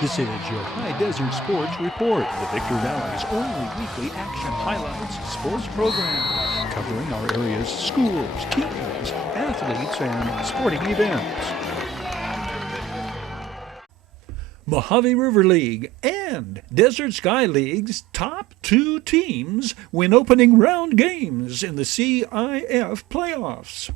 This is your High Desert Sports Report, the Victor Valley's only weekly action highlights sports program, covering our area's schools, teams, athletes, and sporting events. Mojave River League and Desert Sky League's top two teams win opening round games in the CIF Playoffs.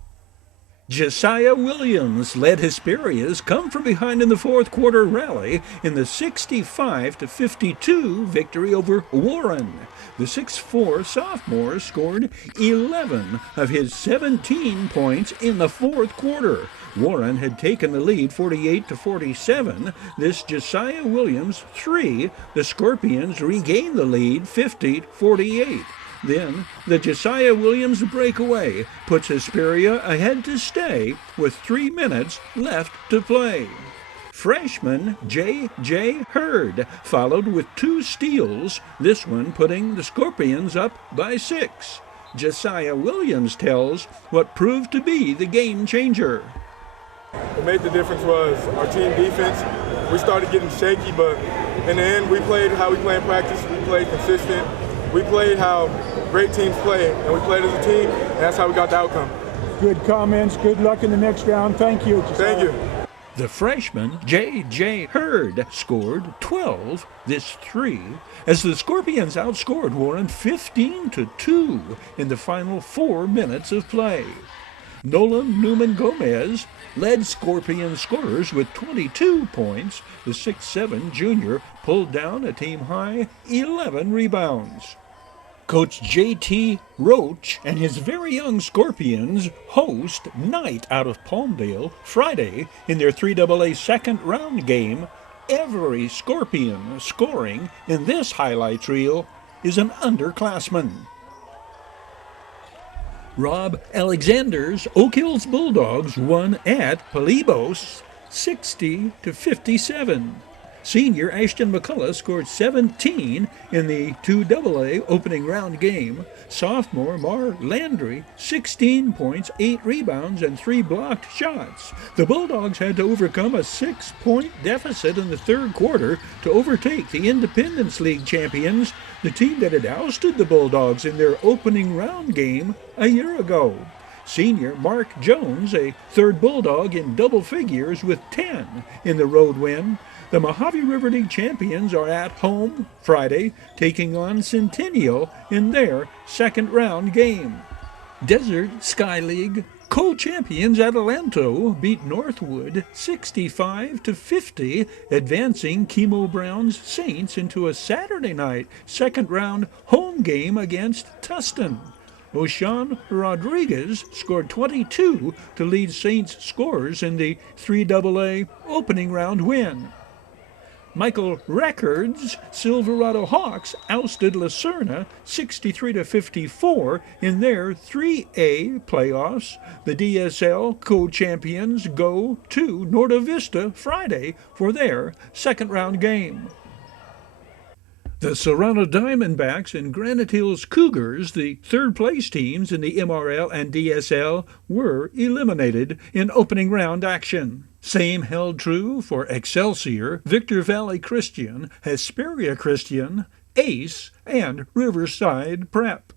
Josiah Williams led Hesperia's come-from-behind in the fourth quarter rally in the 65-52 victory over Warren. The 6'4" sophomore scored 11 of his 17 points in the fourth quarter. Warren had taken the lead 48-47. This Josiah Williams 3. The Scorpions regained the lead 50-48. Then, the Josiah Williams breakaway puts Hesperia ahead to stay with 3 minutes left to play. Freshman J.J. Hurd followed with 2 steals, this one putting the Scorpions up by 6. Josiah Williams tells what proved to be the game changer. What made the difference was our team defense. We started getting shaky, but in the end, we played how we play in practice. We played consistent. We played how great teams play, and we played as a team, and that's how we got the outcome. Good comments. Good luck in the next round. Thank you. Thank you. The freshman J.J. Hurd scored 12, this 3, as the Scorpions outscored Warren 15-2 in the final 4 minutes of play. Nolan Newman Gomez led Scorpion scorers with 22 points. The 6'7" junior pulled down a team-high 11 rebounds. Coach J.T. Roach and his very young Scorpions host Knight out of Palmdale Friday in their 3AA second-round game. Every Scorpion scoring in this highlights reel is an underclassman. Rob Alexander's Oak Hills Bulldogs won at Palibos 60-57. Senior Ashton McCullough scored 17 in the 2AA opening round game. Sophomore Mar Landry, 16 points, 8 rebounds, and 3 blocked shots. The Bulldogs had to overcome a 6-point deficit in the third quarter to overtake the Independence League champions, the team that had ousted the Bulldogs in their opening round game a year ago. Senior Mark Jones, a third Bulldog in double figures with 10 in the road win. The Mojave River League champions are at home Friday, taking on Centennial in their second-round game. Desert Sky League co-champions Adelanto beat Northwood 65-50, advancing Chemo Brown's Saints into a Saturday night second-round home game against Tustin. Oshan Rodriguez scored 22 to lead Saints scorers in the 3AA opening round win. Michael Records' Silverado Hawks ousted Lucerna 63-54 in their 3A playoffs. The DSL co-champions go to Norta Vista Friday for their second-round game. The Serrano Diamondbacks and Granite Hills Cougars, the third-place teams in the MRL and DSL, were eliminated in opening round action. Same held true for Excelsior, Victor Valley Christian, Hesperia Christian, Ace, and Riverside Prep.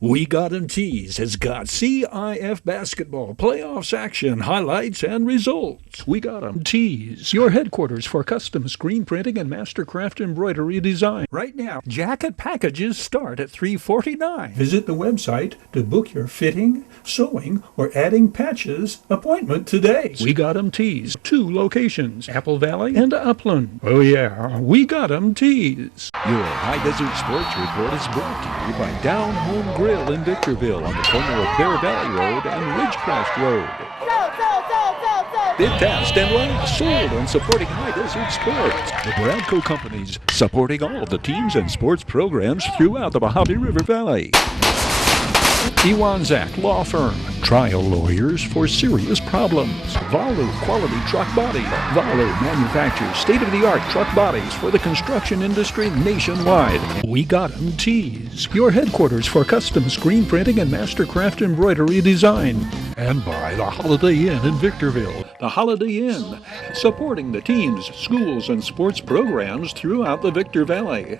We Got 'em Tees has got CIF Basketball Playoffs action, highlights, and results. We Got 'em Tees, your headquarters for custom screen printing and mastercraft embroidery design. Right now, jacket packages start at $349. Visit the website to book your fitting, sewing, or adding patches appointment today. We Got 'em Tees, 2 locations, Apple Valley and Upland. Oh yeah, We Got 'em Tees. Your High Desert Sports Report is brought to you by Down Home Grill in Victorville on the corner of Bear Valley Road and Ridgecrest Road. Bid fast and last, sold on supporting High Desert Sports. The Bradco Companies, supporting all of the teams and sports programs throughout the Mojave River Valley. Iwanzak Law Firm, trial lawyers for serious problems. Valu Quality Truck Body. Valu manufactures state-of-the-art truck bodies for the construction industry nationwide. We Got 'em Tees, your headquarters for custom screen printing and mastercraft embroidery design. And by the Holiday Inn in Victorville, the Holiday Inn, supporting the teams, schools, and sports programs throughout the Victor Valley.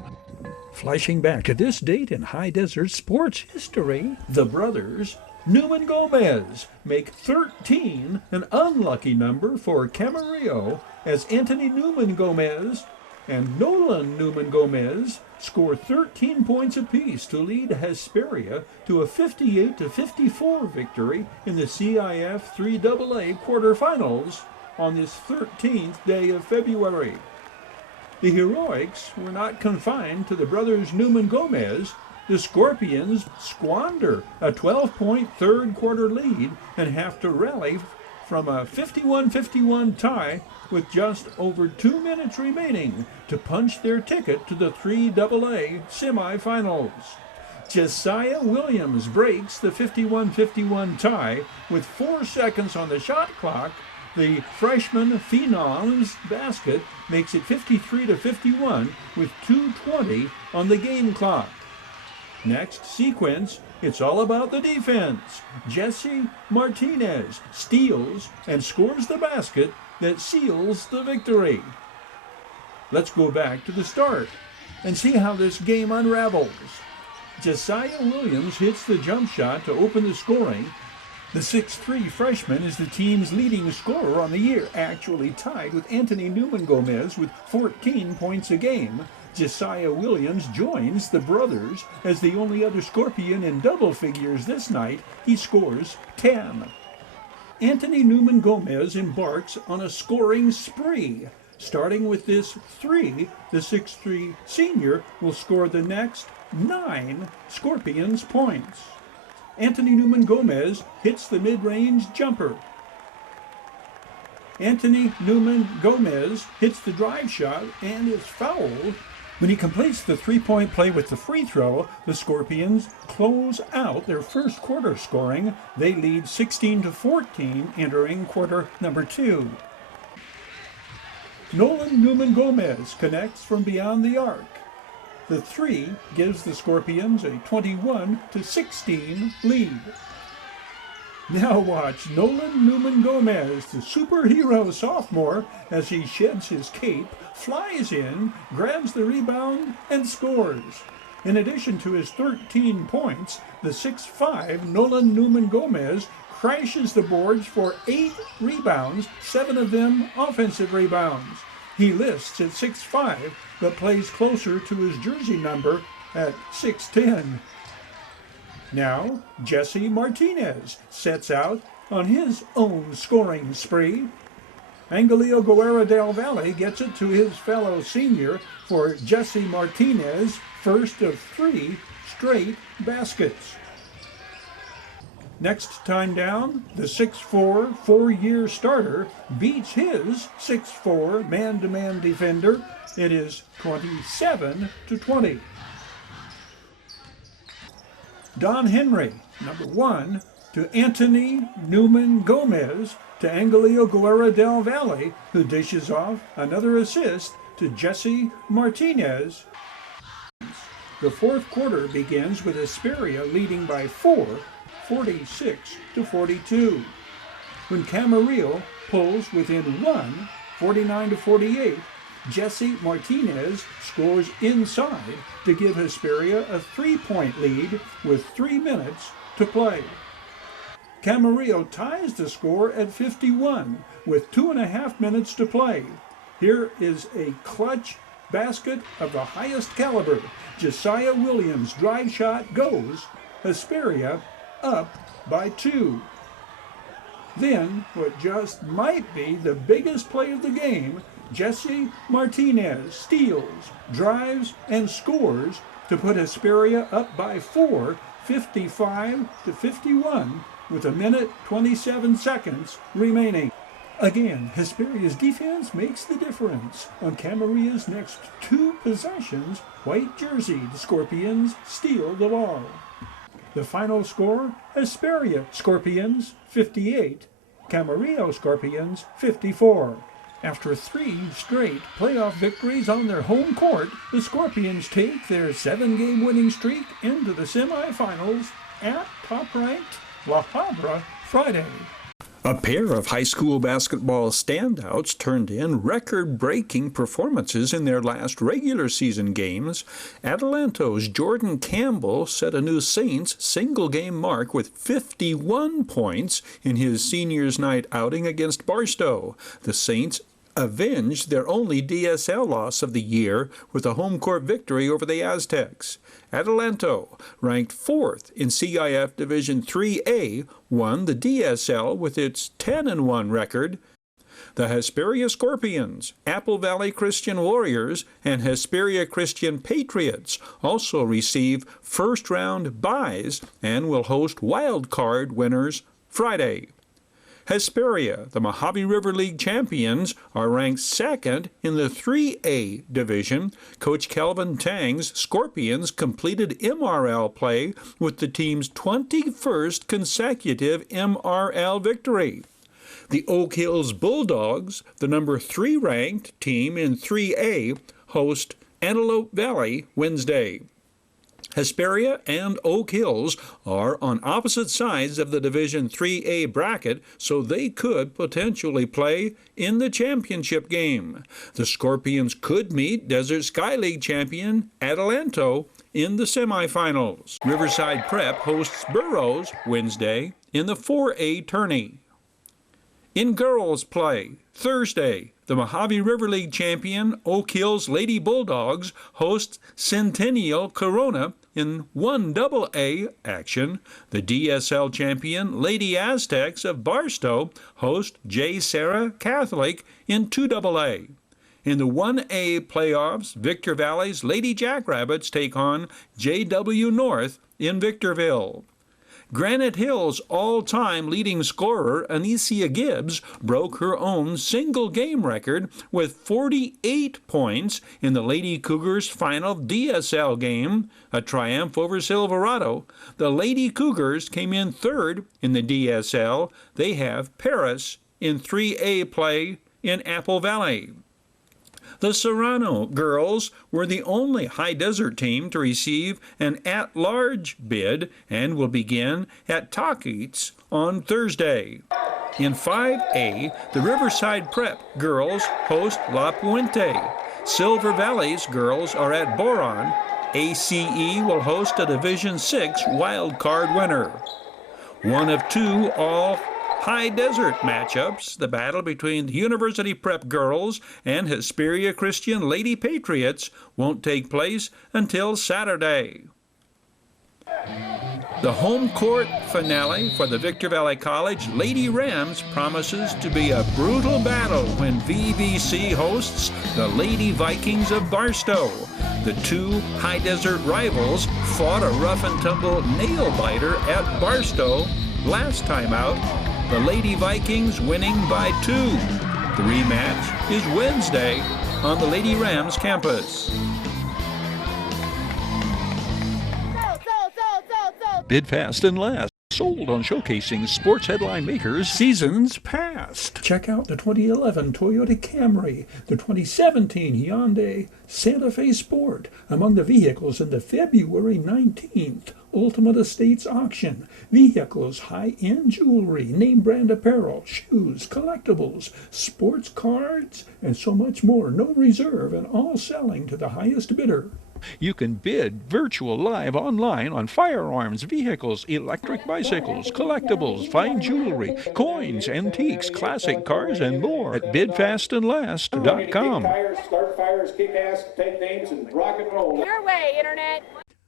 Flashing back to this date in High Desert sports history, the brothers Newman Gomez make 13 an unlucky number for Camarillo, as Anthony Newman Gomez and Nolan Newman Gomez score 13 points apiece to lead Hesperia to a 58-54 victory in the CIF 3AA quarterfinals on this 13th day of February. The heroics were not confined to the brothers Newman Gomez. The Scorpions squander a 12-point third quarter lead and have to rally from a 51-51 tie with just over 2 minutes remaining to punch their ticket to the 3AA semifinals. Josiah Williams breaks the 51-51 tie with 4 seconds on the shot clock. The freshman Phenom's basket makes it 53-51 with 2:20 on the game clock. Next sequence, it's all about the defense. Jesse Martinez steals and scores the basket that seals the victory. Let's go back to the start and see how this game unravels. Josiah Williams hits the jump shot to open the scoring. The 6'3" freshman is the team's leading scorer on the year, actually tied with Anthony Newman Gomez with 14 points a game. Josiah Williams joins the brothers as the only other Scorpion in double figures this night. He scores 10. Anthony Newman Gomez embarks on a scoring spree. Starting with this 3, the 6'3" senior will score the next 9 Scorpions points. Anthony Newman Gomez hits the mid-range jumper. Anthony Newman Gomez hits the drive shot and is fouled. When he completes the three-point play with the free throw, the Scorpions close out their first quarter scoring. They lead 16-14 entering quarter number 2. Nolan Newman Gomez connects from beyond the arc. The 3 gives the Scorpions a 21-16 lead. Now watch Nolan Newman Gomez, the superhero sophomore, as he sheds his cape, flies in, grabs the rebound, and scores. In addition to his 13 points, the 6'5" Nolan Newman Gomez crashes the boards for 8 rebounds, 7 of them offensive rebounds. He lists at 6'5", but plays closer to his jersey number at 6'10". Now, Jesse Martinez sets out on his own scoring spree. Angelio Guerra del Valle gets it to his fellow senior for Jesse Martinez, first of 3 straight baskets. Next time down, the 6'4", 4-year starter beats his 6'4" man-to-man defender. It is 27-20. Don Henry, number 1, to Anthony Newman Gomez, to Angelio Guerra del Valle, who dishes off another assist to Jesse Martinez. The fourth quarter begins with Hesperia leading by 4, 46-42. When Camarillo pulls within 1, 49-48, Jesse Martinez scores inside to give Hesperia a 3-point lead with 3 minutes to play. Camarillo ties the score at 51 with 2.5 minutes to play. Here is a clutch basket of the highest caliber. Josiah Williams' drive shot goes. Hesperia up by 2. Then, what just might be the biggest play of the game, Jesse Martinez steals, drives, and scores to put Hesperia up by 4, 55-51, with 1:27 seconds remaining. Again, Hesperia's defense makes the difference. On Camarillo's next 2 possessions, white jerseyed Scorpions steal the ball. The final score, Hesperia Scorpions 58, Camarillo Scorpions 54. After 3 straight playoff victories on their home court, the Scorpions take their 7-game winning streak into the semifinals at top-ranked La Habra Friday. A pair of high school basketball standouts turned in record-breaking performances in their last regular season games. Atalanto's Jordan Campbell set a new Saints single-game mark with 51 points in his seniors' night outing against Barstow. The Saints avenged their only DSL loss of the year with a home court victory over the Aztecs. Atalanto, ranked 4th in CIF Division 3A, won the DSL with its 10-1 record. The Hesperia Scorpions, Apple Valley Christian Warriors, and Hesperia Christian Patriots also receive first-round byes and will host wild card winners Friday. Hesperia, the Mojave River League champions, are ranked 2nd in the 3A division. Coach Kelvin Tang's Scorpions completed MRL play with the team's 21st consecutive MRL victory. The Oak Hills Bulldogs, the number 3 ranked team in 3A, host Antelope Valley Wednesday. Hesperia and Oak Hills are on opposite sides of the Division 3A bracket, so they could potentially play in the championship game. The Scorpions could meet Desert Sky League champion Atalanto in the semifinals. Riverside Prep hosts Burroughs Wednesday in the 4A tourney. In girls play, Thursday, the Mojave River League champion Oak Hills Lady Bulldogs hosts Centennial Corona in 1AA action. The DSL champion Lady Aztecs of Barstow host J. Sarah Catholic in 2AA. In the 1A playoffs, Victor Valley's Lady Jackrabbits take on JW North in Victorville. Granite Hill's all-time leading scorer, Anicia Gibbs, broke her own single-game record with 48 points in the Lady Cougars' final DSL game, a triumph over Silverado. The Lady Cougars came in 3rd in the DSL. They have Paris in 3A play in Apple Valley. The Serrano girls were the only high desert team to receive an at-large bid and will begin at Talkeets on Thursday. In 5A, the Riverside Prep girls host La Puente. Silver Valley's girls are at Boron. ACE will host a Division 6 wild card winner. One of 2 all High Desert matchups, the battle between the University Prep girls and Hesperia Christian Lady Patriots, won't take place until Saturday. The home court finale for the Victor Valley College Lady Rams promises to be a brutal battle when VVC hosts the Lady Vikings of Barstow. The 2 High Desert rivals fought a rough-and-tumble nail-biter at Barstow last time out, the Lady Vikings winning by 2. The rematch is Wednesday on the Lady Rams campus. Bid fast and last. Sold on showcasing sports headline makers seasons past. Check out the 2011 Toyota Camry, the 2017 Hyundai Santa Fe Sport, among the vehicles in the February 19th Ultimate Estates auction. Vehicles, high-end jewelry, name-brand apparel, shoes, collectibles, sports cards, and so much more. No reserve and all selling to the highest bidder. You can bid virtual live online on firearms, vehicles, electric bicycles, collectibles, fine jewelry, coins, antiques, classic cars, and more at bidfastandlast.com. Start fires, kick ass, take names, and rock and roll. Your way, Internet.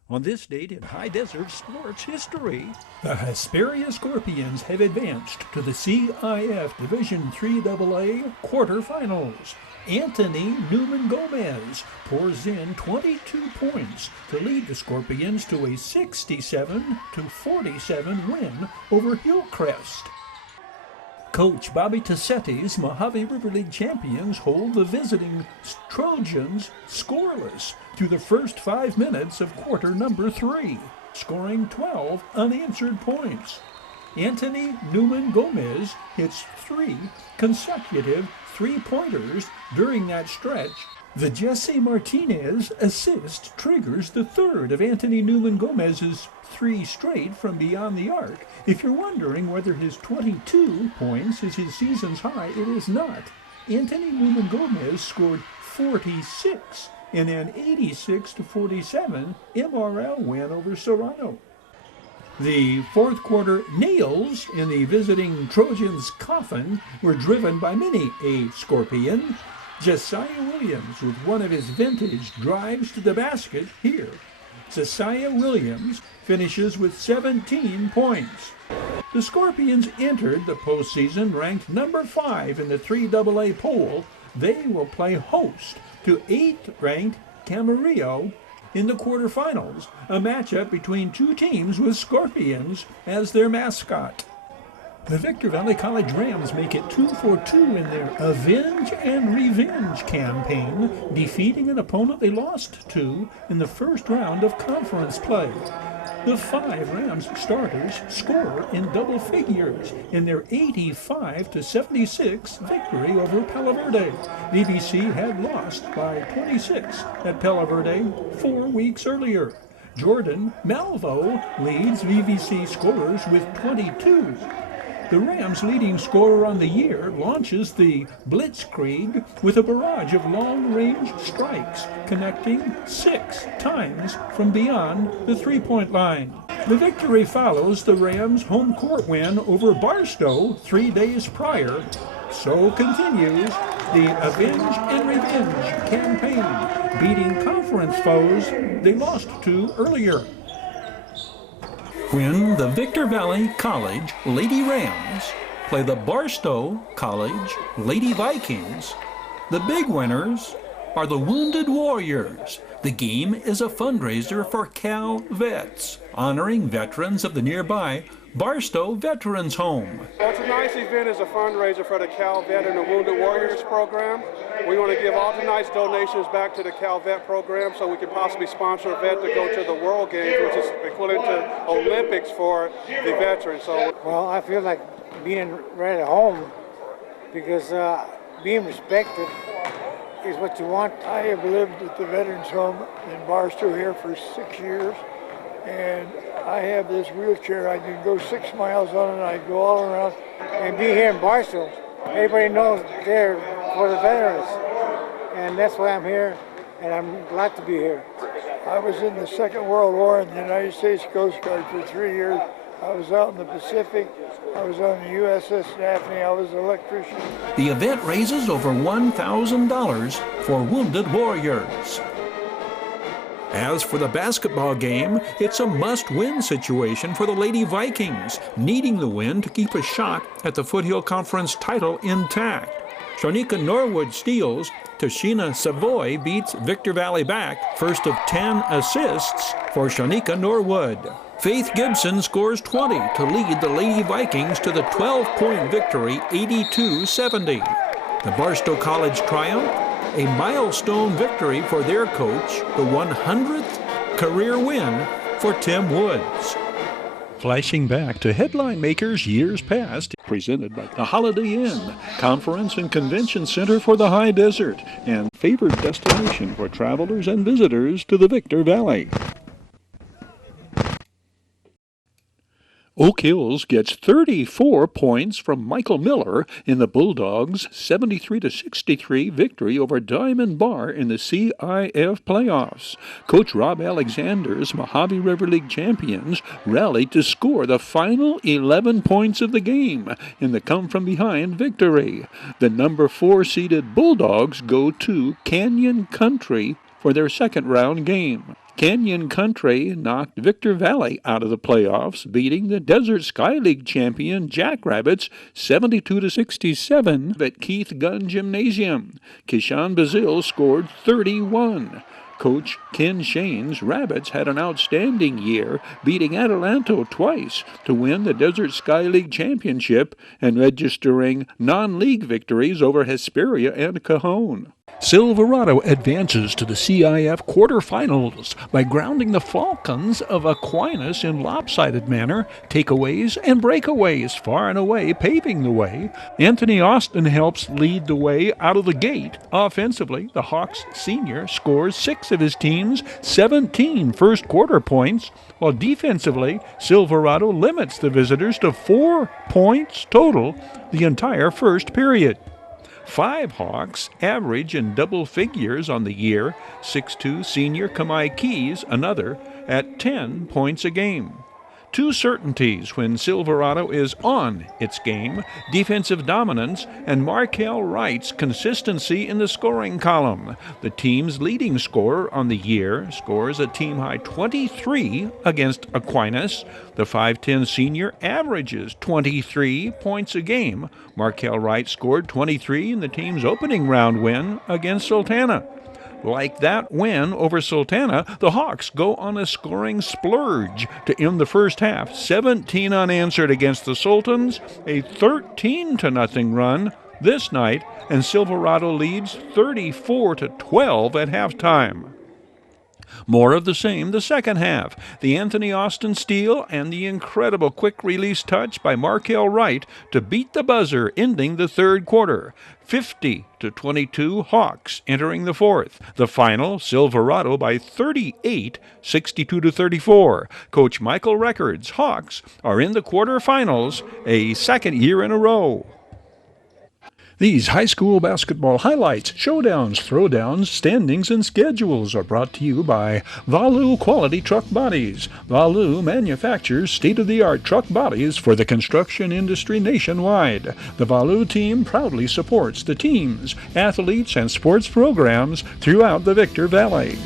On this date in High Desert sports history, the Hesperia Scorpions have advanced to the CIF Division 3AA quarterfinals. Anthony Newman Gomez pours in 22 points to lead the Scorpions to a 67-47 win over Hillcrest. Coach Bobby Tassetti's Mojave River League champions hold the visiting Trojans scoreless through the first 5 minutes of quarter number 3, scoring 12 unanswered points. Anthony Newman Gomez hits 3 consecutive 3-pointers during that stretch The Jesse Martinez assist triggers the third of Anthony Newman Gomez's 3 straight from beyond the arc. If you're wondering whether his 22 points is his season's high, it is not. Anthony Newman Gomez scored 46 in an 86-47 MRL win over Serrano. The fourth quarter nails in the visiting Trojans' coffin were driven by many a Scorpion. Josiah Williams with one of his vintage drives to the basket here. Josiah Williams finishes with 17 points. The Scorpions entered the postseason ranked number 5 in the 3AA poll. They will play host to 8th-ranked Camarillo in the quarterfinals, a matchup between 2 teams with Scorpions as their mascot. The Victor Valley College Rams make it 2-for-2 in their Avenge and Revenge campaign, defeating an opponent they lost to in the first round of conference play. The 5 Rams starters score in double figures in their 85-76 victory over Palo Verde. VVC had lost by 26 at Palo Verde 4 weeks earlier. Jordan Malvo leads VVC scorers with 22. The Rams' leading scorer on the year launches the Blitzkrieg with a barrage of long-range strikes, connecting 6 times from beyond the three-point line. The victory follows the Rams' home court win over Barstow 3 days prior. So continues the Avenge and Revenge campaign, beating conference foes they lost to earlier. When the Victor Valley College Lady Rams play the Barstow College Lady Vikings, the big winners are the Wounded Warriors. The game is a fundraiser for Cal Vets, honoring veterans of the nearby Barstow Veterans Home. Well, tonight's event is a fundraiser for the Cal Vet and the Wounded Warriors program. We want to give all tonight's donations back to the Cal Vet program so we can possibly sponsor a vet to go to the World Games, which is equivalent to Olympics for the veterans. Well, I feel like being right at home because being respected is what you want. I have lived at the Veterans Home in Barstow here for 6 years, and I have this wheelchair. I can go 6 miles on it. I go all around. And be here in Barstow, everybody knows they're for the veterans, and that's why I'm here, and I'm glad to be here. I was in the Second World War in the United States Coast Guard for 3 years. I was out in the Pacific. I was on the USS Daphne. I was an electrician. The event raises over $1,000 for Wounded Warriors. As for the basketball game, it's a must-win situation for the Lady Vikings, needing the win to keep a shot at the Foothill Conference title intact. Shanika Norwood steals. Tashina Savoy beats Victor Valley back, first of 10 assists for Shanika Norwood. Faith Gibson scores 20 to lead the Lady Vikings to the 12-point victory, 82-70. The Barstow College triumph, a milestone victory for their coach, the 100th career win for Tim Woods. Flashing back to headline makers years past, presented by the Holiday Inn, Conference and Convention Center for the High Desert, and favored destination for travelers and visitors to the Victor Valley. Oak Hills gets 34 points from Michael Miller in the Bulldogs' 73-63 victory over Diamond Bar in the CIF Playoffs. Coach Rob Alexander's Mojave River League champions rallied to score the final 11 points of the game in the come-from-behind victory. The number 4-seeded Bulldogs go to Canyon Country for their second-round game. Canyon Country knocked Victor Valley out of the playoffs, beating the Desert Sky League champion Jackrabbits 72-67 at Keith Gunn Gymnasium. Kishan Bazil scored 31. Coach Ken Shane's Rabbits had an outstanding year, beating Adelanto twice to win the Desert Sky League championship and registering non-league victories over Hesperia and Cajon. Silverado advances to the CIF quarterfinals by grounding the Falcons of Aquinas in lopsided manner, takeaways and breakaways, far and away paving the way. Anthony Austin helps lead the way out of the gate. Offensively, the Hawks senior scores 6 of his team's 17 first quarter points, while defensively, Silverado limits the visitors to 4 points total the entire first period. 5 Hawks average in double figures on the year. 6'2" senior Kamai Keys, another, at 10 points a game. 2 certainties when Silverado is on its game: defensive dominance and Markel Wright's consistency in the scoring column. The team's leading scorer on the year scores a team-high 23 against Aquinas. The 5'10" senior averages 23 points a game. Markel Wright scored 23 in the team's opening round win against Sultana. Like that win over Sultana, the Hawks go on a scoring splurge to end the first half. 17 unanswered against the Sultans, a 13-0 run this night, and Silverado leads 34-12 at halftime. More of the same the second half. The Anthony Austin steal and the incredible quick-release touch by Markel Wright to beat the buzzer, ending the third quarter. 50-22 Hawks entering the fourth. The final, Silverado by 38, 62-34. Coach Michael Records' Hawks are in the quarterfinals, a second year in a row. These high school basketball highlights, showdowns, throwdowns, standings, and schedules are brought to you by Valu Quality Truck Bodies. Valu manufactures state-of-the-art truck bodies for the construction industry nationwide. The Valu team proudly supports the teams, athletes, and sports programs throughout the Victor Valley.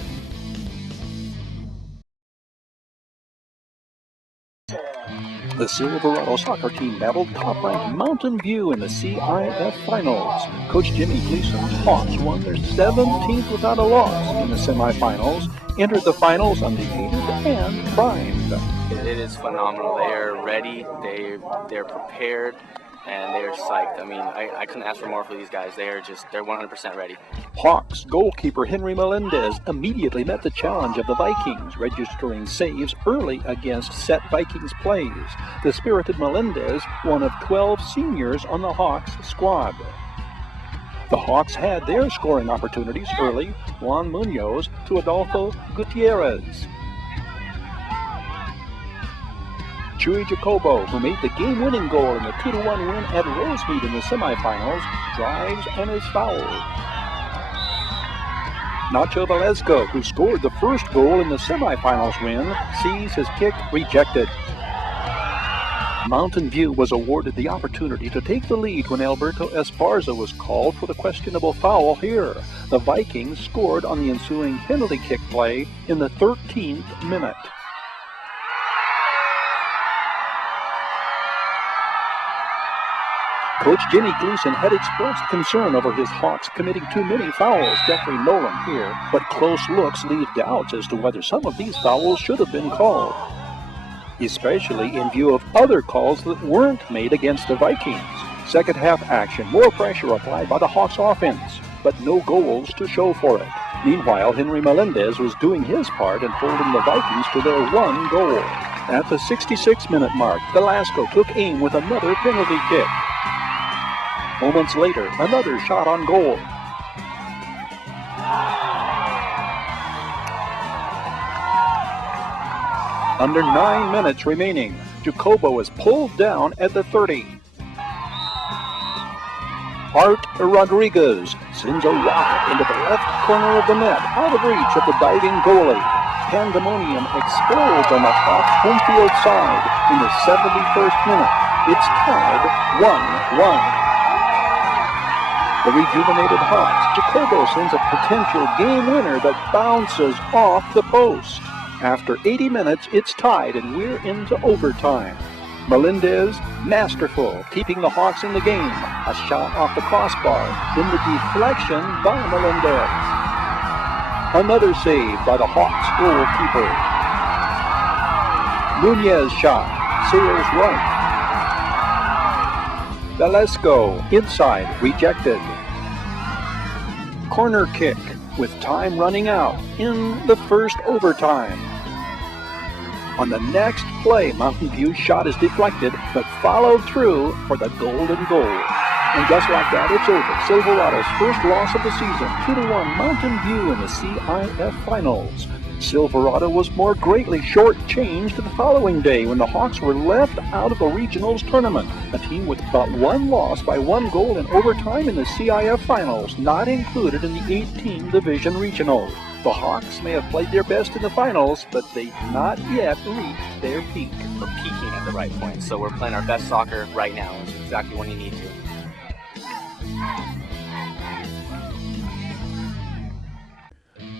The Silverado soccer team battled top-ranked Mountain View in the CIF Finals. Coach Jimmy Gleason's Hawks won their 17th without a loss in the semifinals, entered the finals undefeated and primed. It is phenomenal. They're ready, they're prepared, and they're psyched. I mean, I couldn't ask for more for these guys. They're 100% ready. Hawks goalkeeper Henry Melendez immediately met the challenge of the Vikings, registering saves early against set Vikings plays. The spirited Melendez, one of 12 seniors on the Hawks squad. The Hawks had their scoring opportunities early. Juan Munoz to Adolfo Gutierrez. Chuy Jacobo, who made the game-winning goal in the 2-1 win at Rosemead in the semifinals, drives and is fouled. Nacho Valesco, who scored the first goal in the semifinals win, sees his kick rejected. Mountain View was awarded the opportunity to take the lead when Alberto Esparza was called for the questionable foul here. The Vikings scored on the ensuing penalty kick play in the 13th minute. Coach Jenny Gleason had expressed concern over his Hawks committing too many fouls. Jeffrey Nolan here, but close looks leave doubts as to whether some of these fouls should have been called, especially in view of other calls that weren't made against the Vikings. Second half action, more pressure applied by the Hawks offense, but no goals to show for it. Meanwhile, Henry Melendez was doing his part in holding the Vikings to their one goal. At the 66-minute mark, Velasco took aim with another penalty kick. Moments later, another shot on goal. Under 9 minutes remaining, Jacobo is pulled down at the 30. Art Rodriguez sends a rocket into the left corner of the net, out of reach of the diving goalie. Pandemonium explodes on the Hawks' home field side in the 71st minute. It's tied 1-1. The rejuvenated Hawks, Jacobo sends a potential game winner that bounces off the post. After 80 minutes, it's tied and we're into overtime. Melendez, masterful, keeping the Hawks in the game. A shot off the crossbar, then the deflection by Melendez. Another save by the Hawks goalkeeper. Nunez shot, sails right. Velasco, inside, rejected. corner kick with time running out in the first overtime. On the next play, Mountain View's shot is deflected, but followed through for the golden goal. And just like that, it's over. Silverado's first loss of the season, 2-1 Mountain View in the CIF Finals. Silverado was more greatly shortchanged the following day when the Hawks were left out of the regionals tournament. A team with but one loss by 1 goal in overtime in the CIF Finals, not included in the 18 Division Regional. The Hawks may have played their best in the finals, but they've not yet reached their peak. We're peaking at the right point, so we're playing our best soccer right now. It's exactly when you need to.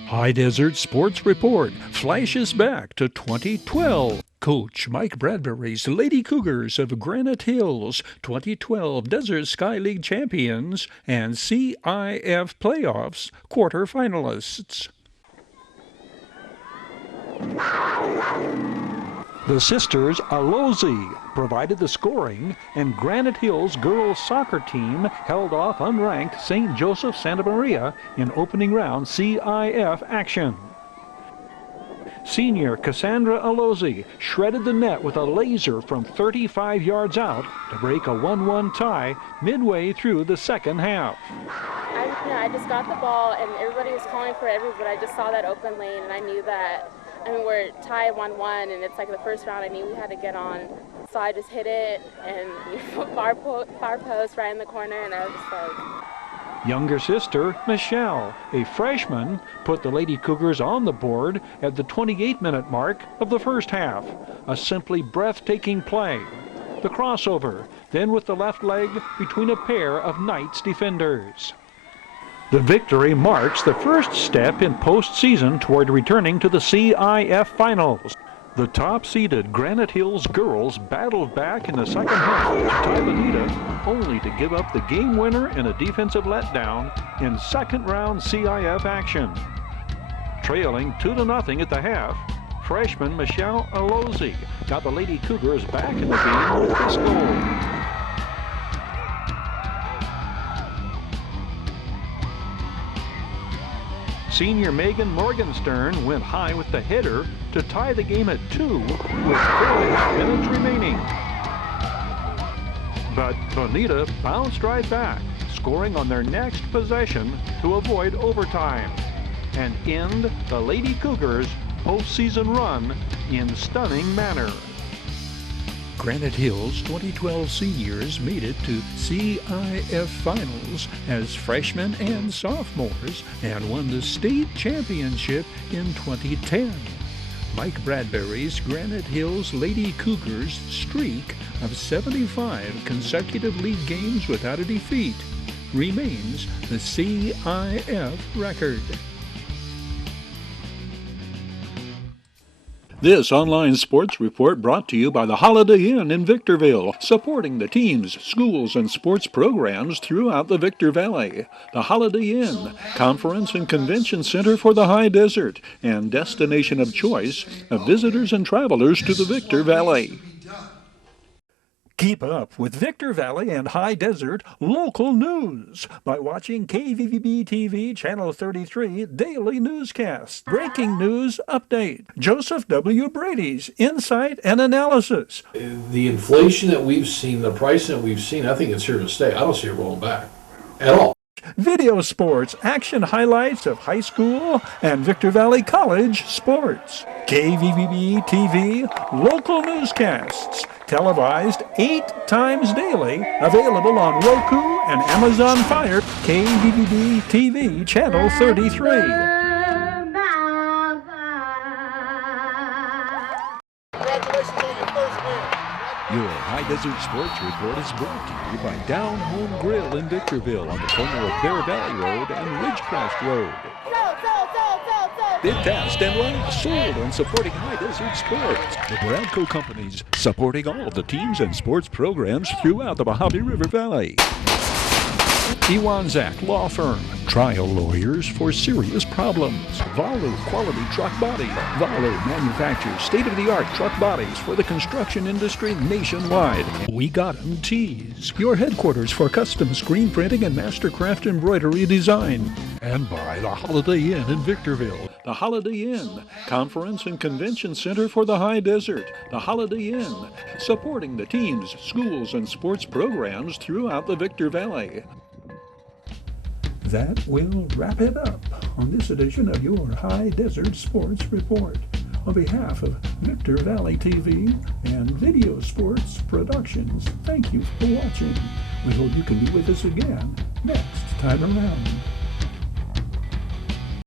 High Desert Sports Report flashes back to 2012. Coach Mike Bradbury's Lady Cougars of Granite Hills, 2012 Desert Sky League champions and CIF Playoffs quarterfinalists. The sisters Alozi provided the scoring, and Granite Hills girls soccer team held off unranked St. Joseph Santa Maria in opening round CIF action. Senior Cassandra Alozi shredded the net with a laser from 35 yards out to break a 1-1 tie midway through the second half. I just got the ball and everybody was calling for it, but I just saw that open lane and I knew that, we're tied 1-1 and it's like the first round I knew we had to get on. So I just hit it and far post right in the corner, and I was just like... Younger sister, Michelle, a freshman, put the Lady Cougars on the board at the 28-minute mark of the first half. A simply breathtaking play. The crossover, then with the left leg between a pair of Knights defenders. The victory marks the first step in postseason toward returning to the CIF Finals. The top-seeded Granite Hills girls battled back in the second half to tie Bonita, only to give up the game winner in a defensive letdown in second-round CIF action. Trailing 2-0 at the half, freshman Michelle Alozi got the Lady Cougars back in the game with this goal. Senior Megan Morgenstern went high with the header to tie the game at 2 with 4 minutes remaining. But Bonita bounced right back, scoring on their next possession to avoid overtime and end the Lady Cougars' postseason run in stunning manner. Granite Hills 2012 seniors made it to CIF Finals as freshmen and sophomores and won the state championship in 2010. Mike Bradbury's Granite Hills Lady Cougars' streak of 75 consecutive league games without a defeat remains the CIF record. This online sports report brought to you by the Holiday Inn in Victorville, supporting the teams, schools, and sports programs throughout the Victor Valley. The Holiday Inn, conference and convention center for the High Desert, and destination of choice of visitors and travelers to the Victor Valley. Keep up with Victor Valley and High Desert local news by watching KVVB TV Channel 33 daily newscasts, breaking news update, Joseph W. Brady's insight and analysis. The inflation that we've seen, the pricing that we've seen, I think it's here to stay. I don't see it rolling back at all. Video sports, action highlights of high school and Victor Valley College sports. KVVB TV local newscasts, televised 8 times daily, available on Roku and Amazon Fire. KVVB TV Channel 33. Your High Desert Sports Report is brought to you by Down Home Grill in Victorville on the corner of Bear Valley Road and Ridgecrest Road. Bid fast and last, sold on supporting High Desert Sports. The Bradco Companies, supporting all of the teams and sports programs throughout the Mojave River Valley. Iwanzak Law Firm, trial lawyers for serious problems. Valu Quality Truck Body. Valu manufactures state-of-the-art truck bodies for the construction industry nationwide. We Got 'em Tees, your headquarters for custom screen printing and mastercraft embroidery design. And by the Holiday Inn in Victorville. The Holiday Inn, conference and convention center for the high desert. The Holiday Inn, supporting the teams, schools, and sports programs throughout the Victor Valley. That will wrap it up on this edition of your High Desert Sports Report. On behalf of Victor Valley TV and Video Sports Productions, thank you for watching. We hope you can be with us again next time around.